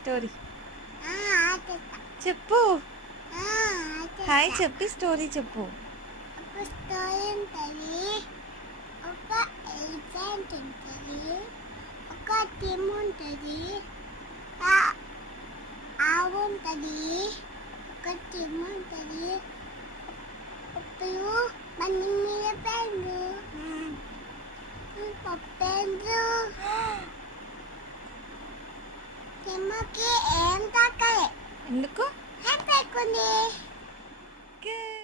Story ఆడతా. చెప్పు. ఆడతా. హాయ్ చెప్పి స్టోరీ చెప్పు. ఒక స్టోరీ ఉంటుంది, ఒక ఎలిఫెంట్ ఉంటుంది, ఒక టీమ్ ఉంటుంది, ఆవు ఉంటుంది, ఒక టీమ్ ఉంటుంది, ఇప్పుడు మన మీద పెండు పెండు టీమ్కి ఏం తాకాలి ఎందుకు? పెట్టుకుంది. Good.